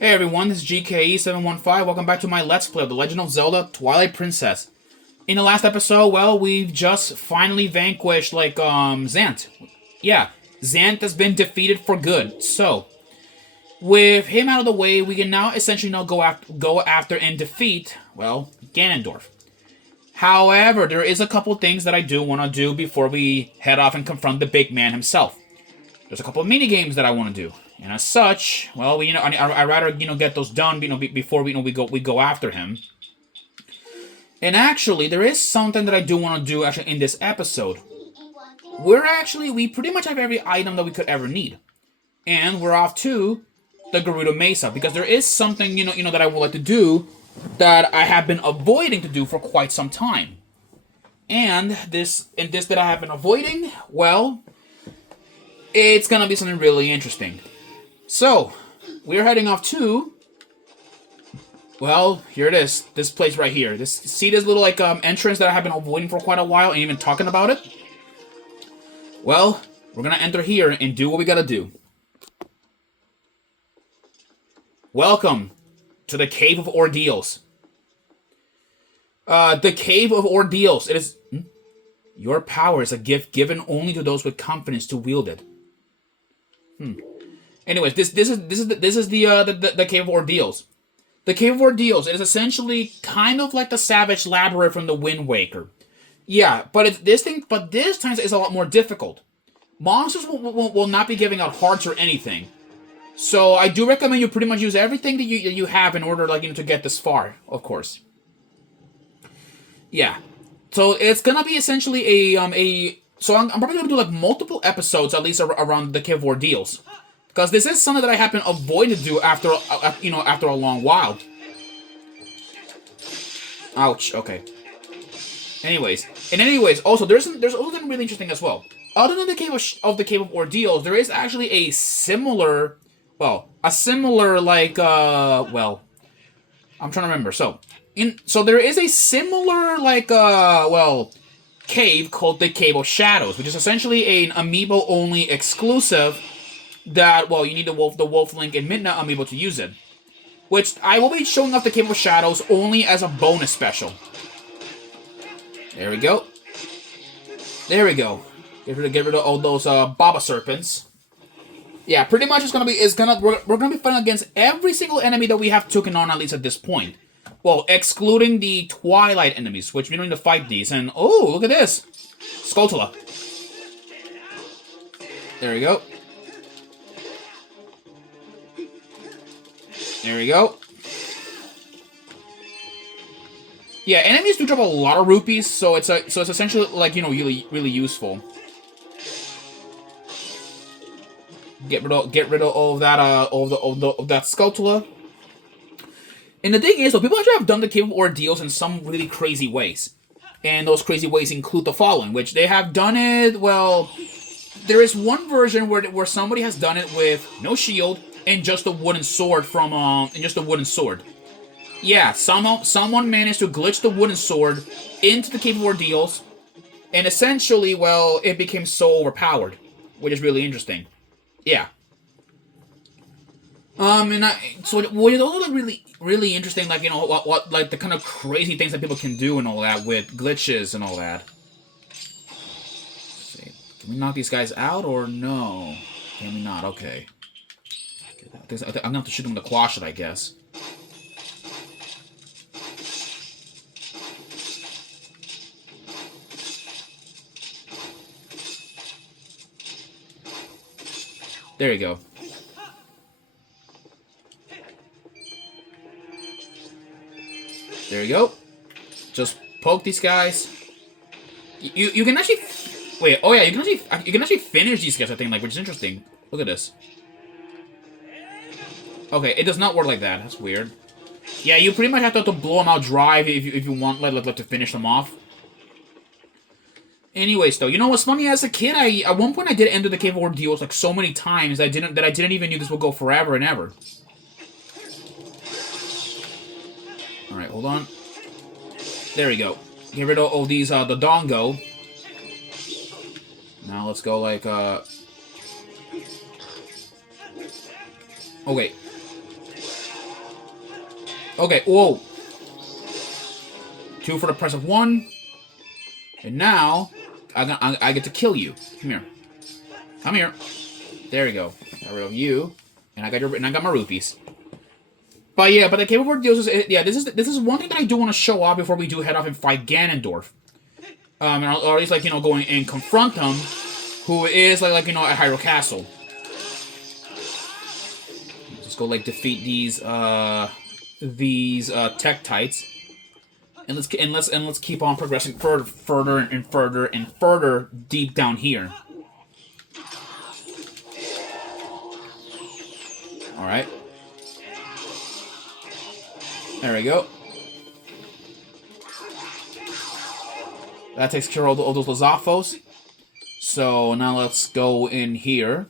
Hey everyone, this is GKE715. Welcome back to my Let's Play of The Legend of Zelda Twilight Princess. In the last episode, well, we've just finally vanquished, Zant. Yeah, Zant has been defeated for good. So, with him out of the way, we can now essentially go after and defeat, well, Ganondorf. However, there is a couple things that I do want to do before we head off and confront the big man himself. There's a couple of mini games that I want to do. And as such, well, I'd rather get those done, before we go after him. And actually, there is something that I do want to do actually in this episode. We pretty much have every item that we could ever need, and we're off to the Gerudo Mesa because there is something that I would like to do that I have been avoiding to do for quite some time. And this that I have been avoiding, well, it's gonna be something really interesting. So, we're heading off to, well, here it is. This place right here. See this little, entrance that I have been avoiding for quite a while and even talking about it? Well, we're gonna enter here and do what we gotta do. Welcome to the Cave of Ordeals. The Cave of Ordeals. It is... Your power is a gift given only to those with confidence to wield it. Anyways, this is the Cave of Ordeals. The Cave of Ordeals is essentially kind of like the Savage Labyrinth from the Wind Waker. Yeah, but this time it's a lot more difficult. Monsters will not be giving out hearts or anything. So I do recommend you pretty much use everything that you have in order to get this far, of course. Yeah. So it's gonna be essentially so I'm probably gonna do multiple episodes at least around the Cave of Ordeals. Because this is something that I have been avoiding to do after a long while. Ouch, okay. Anyways, also there's also something really interesting as well. Other than the Cave of Ordeals, there is actually a similar I'm trying to remember. So there is a similar cave called the Cave of Shadows, which is essentially an amiibo only exclusive that, well, you need the Wolf Link and Midna amiibo to use it. Which I will be showing off the Cave of Shadows only as a bonus special. There we go. There we go. Get rid of all those Baba Serpents. Yeah, pretty much we're gonna be fighting against every single enemy that we have taken on, at least at this point. Well, excluding the Twilight enemies, which we don't need to fight these. And oh, look at this, Skulltula. There we go. There we go. Yeah, enemies do drop a lot of rupees, so it's essentially really useful. Get rid of all of that of that Skulltula. And the thing is, though, people actually have done the Cave of Ordeals in some really crazy ways. And those crazy ways include the following, which they have done it, well, there is one version where somebody has done it with no shield and just a wooden sword Yeah, someone managed to glitch the wooden sword into the Cave of Ordeals, and essentially, well, it became so overpowered, which is really interesting. Yeah. So what is also really interesting, what the kind of crazy things that people can do and all that with glitches and all that. Let's see, can we knock these guys out or no? Can we not? Okay. I'm gonna have to shoot them with the quash it, I guess. There you go. There you go. Just poke these guys. You can actually wait. Oh yeah, you can actually finish these guys. I think which is interesting. Look at this. Okay, it does not work like that. That's weird. Yeah, you pretty much have to blow them out dry if you want to finish them off. Anyways, though, you know what's funny? As a kid, at one point I did enter the Cave of Ordeals so many times that I didn't even knew this would go forever and ever. All right, hold on. There we go. Get rid of all these the Dongo. Now let's go Oh wait. Okay, whoa. 2 for the price of 1. And now, I get to kill you. Come here. Come here. There we go. Got rid of you. And I got my rupees. But yeah, but the Cave of Ordeals is... Yeah, this is one thing that I do want to show off before we do head off and fight Ganondorf. Or at least, like, you know, go and confront him, who is, like you know, at Hyrule Castle. Let's go, like, defeat these Tektites. And let's keep on progressing further and further deep down here. All right. There we go. That takes care of all those Lizalfos. So now let's go in here.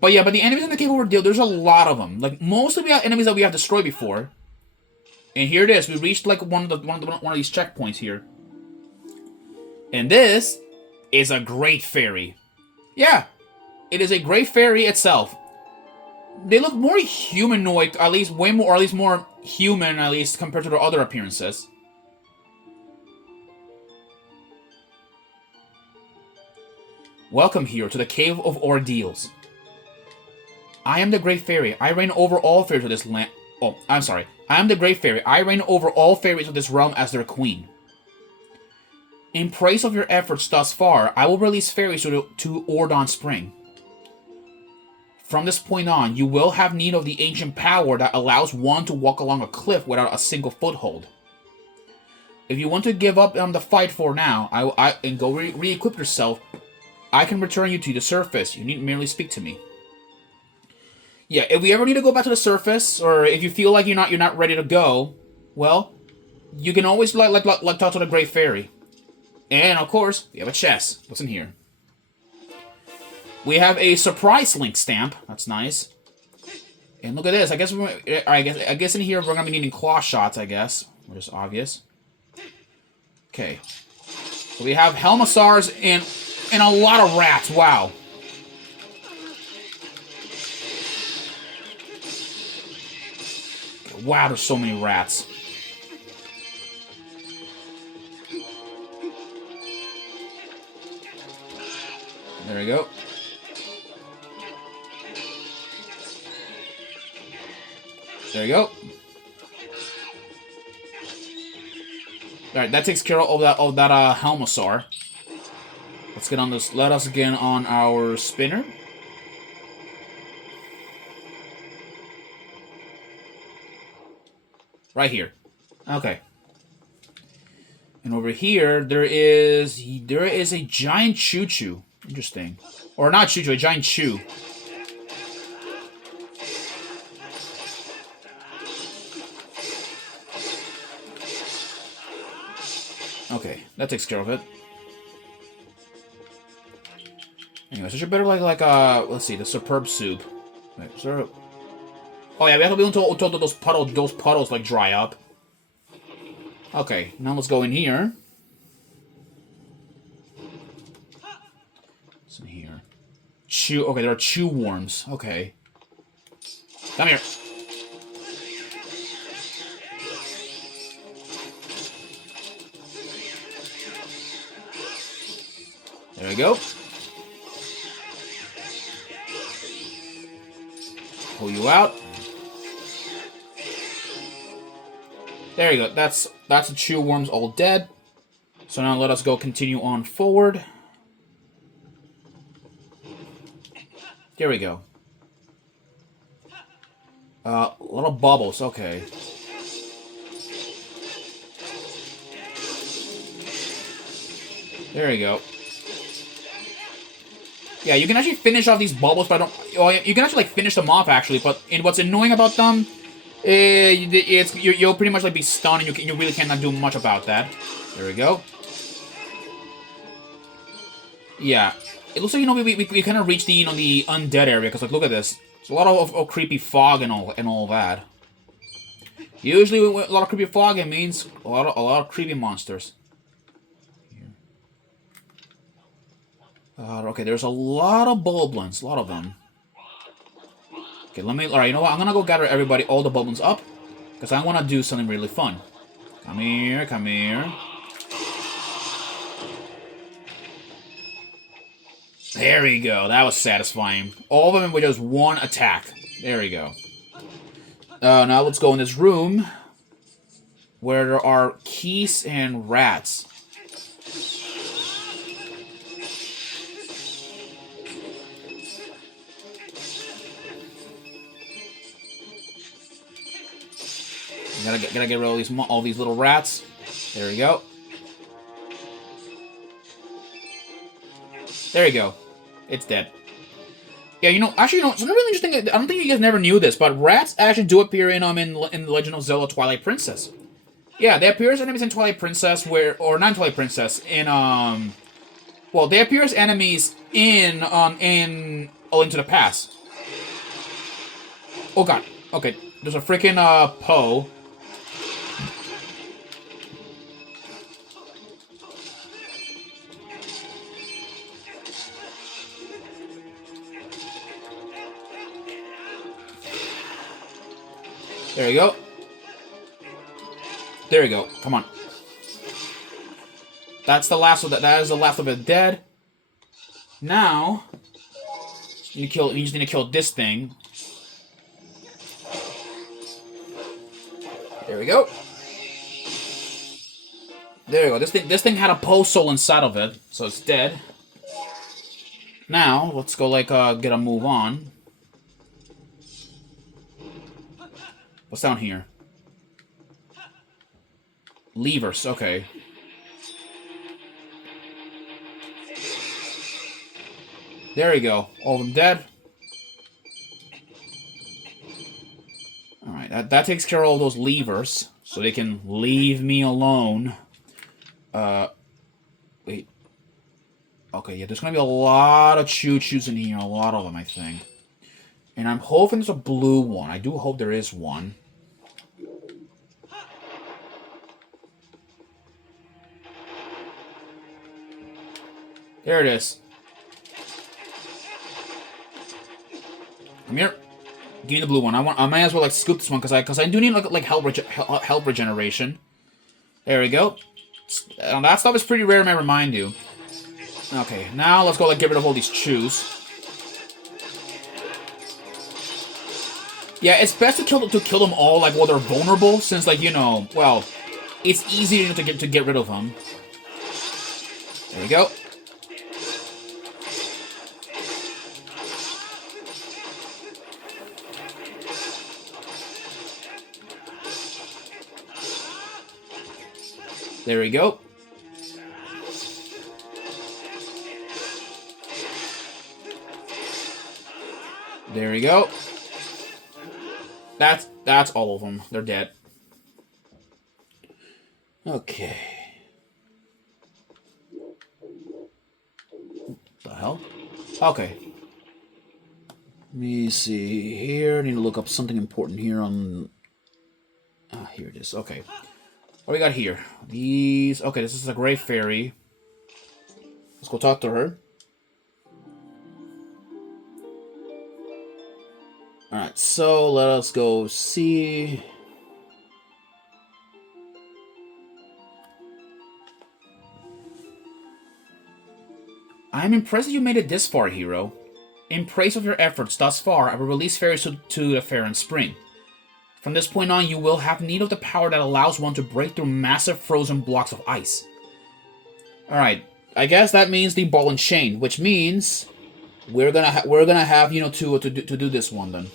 But yeah, but the enemies in the Cave of Ordeal, there's a lot of them. Like most of the enemies that we have destroyed before. And here it is. We reached like one of these checkpoints here. And this is a great fairy. Yeah, it is a great fairy itself. They look more humanoid, at least more human, at least compared to their other appearances. Welcome here to the Cave of Ordeals. I am the Great Fairy. I reign over all fairies of this land. Oh, I'm sorry. I am the Great Fairy. I reign over all fairies of this realm as their queen. In praise of your efforts thus far, I will release fairies to Ordon Spring. From this point on, you will have need of the ancient power that allows one to walk along a cliff without a single foothold. If you want to give up on the fight for now, and go re-equip yourself, I can return you to the surface. You need merely speak to me. Yeah, if we ever need to go back to the surface, or if you feel like you're not ready to go, well, you can always like talk to the Great Fairy. And of course, we have a chest. What's in here? We have a surprise Link stamp. That's nice. And look at this. I guess in here we're gonna be needing claw shots. I guess, which is obvious. Okay. So we have Helmasaurs and a lot of rats. Wow. Wow, there's so many rats. There we go. There you go. Alright, that takes care of that Helmasaur. Let's get on this. Let us get on our spinner. Right here. Okay. And over here, there is a giant choo-choo. Interesting. Or not choo-choo, a giant chew. Okay, that takes care of it. Anyways, I should better let's see, the superb soup. Wait, sir. Oh yeah, we have to be until those puddles like dry up. Okay, now let's go in here. What's in here? Okay, there are chew worms. Okay. Come here. There we go. Pull you out. There you go. That's the chew worms all dead. So now let us go continue on forward. There we go. A lot of bubbles. Okay. There you go. Yeah, you can actually finish off these bubbles, but I don't... Oh, you can actually, like, finish them off, actually, but what's annoying about them, you'll pretty much, like, be stunned, and you really cannot do much about that. There we go. Yeah. It looks like, we kind of reached the, the undead area, because, like, look at this. There's a lot of creepy fog and all that. Usually, a lot of creepy fog, it means a lot of creepy monsters. Okay, there's a lot of boblins, a lot of them. Okay, alright, you know what, I'm gonna go gather all the boblins up, Because I want to do something really fun. Come here, come here. There we go. That was satisfying. All of them with just one attack. There we go. Now let's go in this room where there are keys and rats. Gotta get rid of all these little rats. There we go. There you go. It's dead. Yeah, actually, something really interesting. I don't think you guys never knew this, but rats actually do appear in The Legend of Zelda: Twilight Princess. Yeah, they appear as enemies in Twilight Princess, or not Twilight Princess, well, they appear as enemies in A Link to the Past. Oh god. Okay, there's a freaking Poe. There you go. There you go. Come on. That's the last of that. That is the last of it dead. Now, you just need to kill this thing. There we go. There you go. This thing had a post soul inside of it, so it's dead. Now, let's go get a move on. What's down here? Levers, okay. There you go. All of them dead. Alright, that takes care of all those levers. So they can leave me alone. Wait. Okay, yeah, there's gonna be a lot of choo-choos in here. A lot of them, I think. And I'm hoping there's a blue one. I do hope there is one. There it is. Come here. Give me the blue one. I might as well scoop this one because I do need health regeneration. There we go. That stuff is pretty rare, may I remind you. Okay, now let's go get rid of all these chews. Yeah, it's best to kill them all while they're vulnerable, since well, it's easier to get rid of them. There we go. There we go. There we go. That's all of them. They're dead. Okay. What the hell? Okay. Let me see here. I need to look up something important here on... Ah, here it is. Okay. What we got here? These... Okay, this is a gray fairy. Let's go talk to her. Alright, so let us go see... I'm impressed that you made it this far, hero. In praise of your efforts thus far, I will release fairies to the fair in spring. From this point on, you will have need of the power that allows one to break through massive frozen blocks of ice. Alright, I guess that means the ball and chain, which means... We're gonna have to do this one then.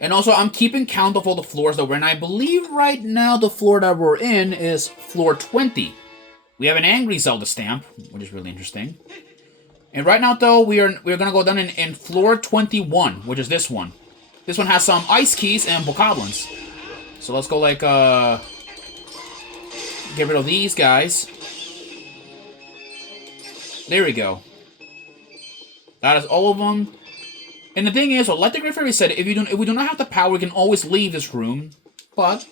And also, I'm keeping count of all the floors that we're in. I believe right now the floor that we're in is floor 20. We have an angry Zelda stamp, which is really interesting. And right now, though, we're gonna go down in floor 21, which is this one. This one has some ice keys and bokoblins. So let's go get rid of these guys. There we go. That is all of them. And the thing is, like the Great Fairy said, if we do not have the power, we can always leave this room. But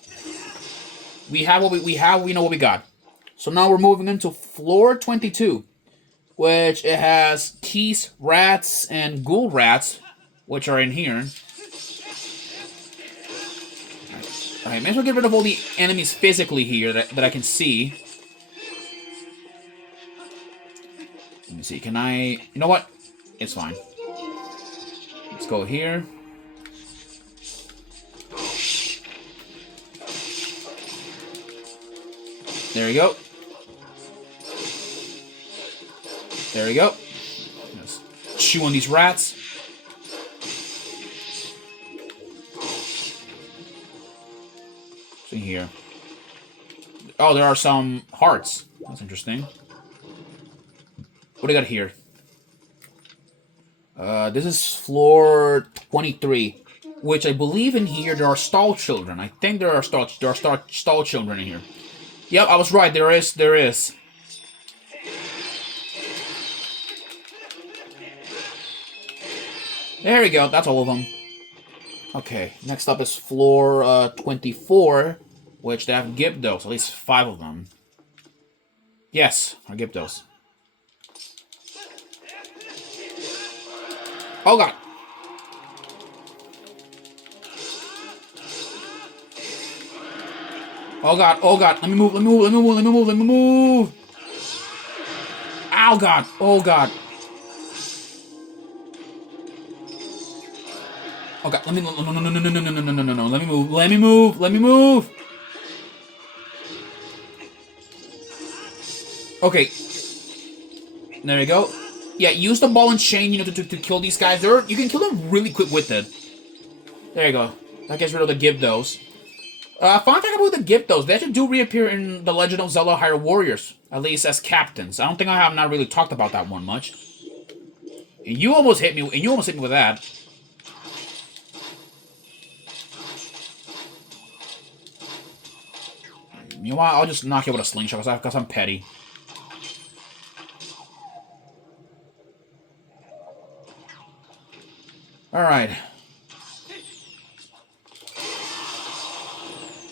we have what we know what we got. So now we're moving into floor 22, which it has Keese rats and ghoul rats, which are in here. Alright, may as well get rid of all the enemies physically here that I can see. Let me see, can I... You know what? It's fine. Let's go here. There we go. There we go. Just chew on these rats. What's in here? Oh, there are some hearts. That's interesting. What do you got here? This is floor 23, which I believe in here there are stall children. I think there are stall children in here. Yep, I was right. There is. There we go. That's all of them. Okay, next up is floor 24, which they have Gyptos. At least 5 of them. Yes, are Gyptos. Oh god. Oh god, oh god. Let me move. Ow god, oh god. Oh god, let me... No. Let me move. Okay. There we go. Yeah, use the ball and chain, to kill these guys. You can kill them really quick with it. There you go. That gets rid of the Gyptos. Fun fact about the Gyptos, they actually do reappear in The Legend of Zelda Hyrule Warriors. At least as captains. I don't think I have not really talked about that one much. And you almost hit me with that. You know what? I'll just knock you with a slingshot because I'm petty. Alright.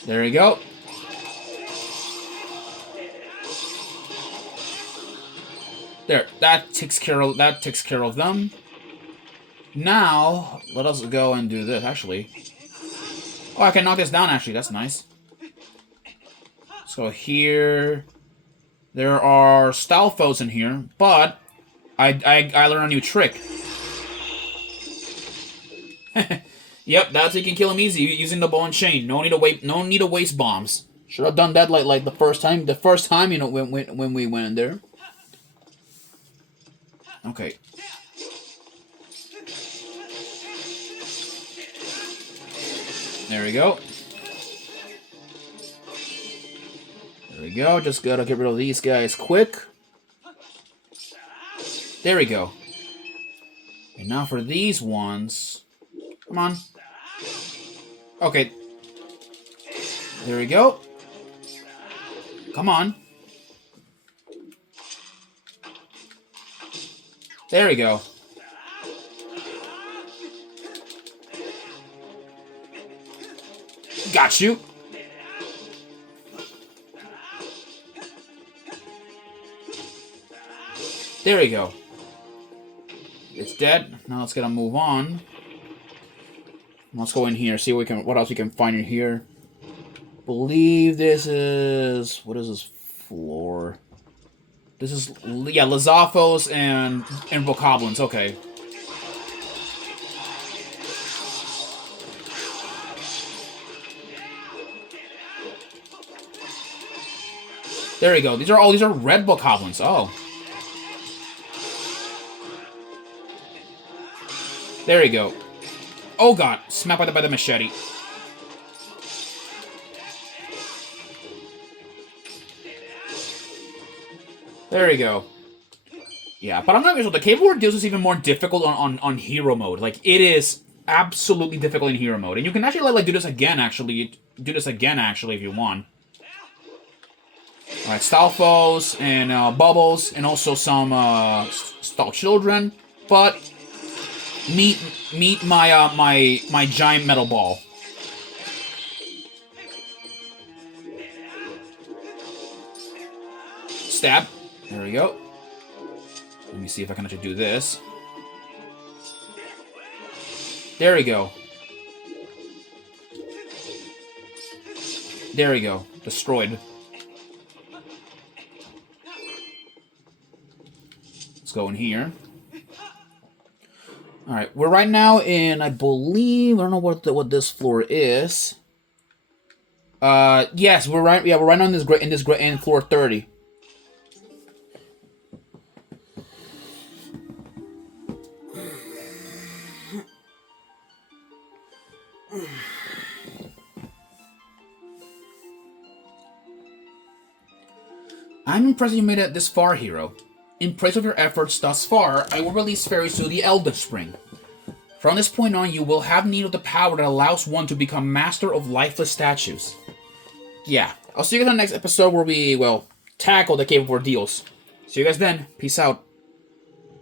There we go. There, that takes care of them. Now, let us go and do this, actually. Oh, I can knock this down, actually. That's nice. So here... There are Stalfos in here, but... I learned a new trick. Yep, that's how you can kill him easy, using the ball and chain. No need to waste bombs. Should have done that like the first time. The first time, when we went in there. Okay. There we go. There we go. Just gotta get rid of these guys quick. There we go. And now for these ones. Come on. Okay. There we go. Come on. There we go. Got you. There we go. It's dead. Now let's get a move on. Let's go in here, see what else we can find in here. Believe this is... What is this floor? This is... Yeah, Lizalfos and Bokoblins. Okay. There we go. These are red Bokoblins. Oh. There we go. Oh god, smacked by the machete. There we go. Yeah, but I'm not sure. The Cave War deals is even more difficult on hero mode. Like, it is absolutely difficult in hero mode. And you can actually like do this again, actually. Do this again, actually, if you want. Alright, Stalfos and Bubbles, and also some Stall Children. But meet my my giant metal ball. Stab. There we go. Let me see if I can actually do this. There we go. There we go. Destroyed. Let's go in here. Alright, we're right now in, I believe, I don't know what this floor is. Yes, we're right now in floor 30. I'm impressed you made it this far, hero. In praise of your efforts thus far, I will release fairies to the Elder Spring. From this point on, you will have need of the power that allows one to become master of lifeless statues. Yeah, I'll see you guys on the next episode where we, well, tackle the Cave of Ordeals. See you guys then. Peace out.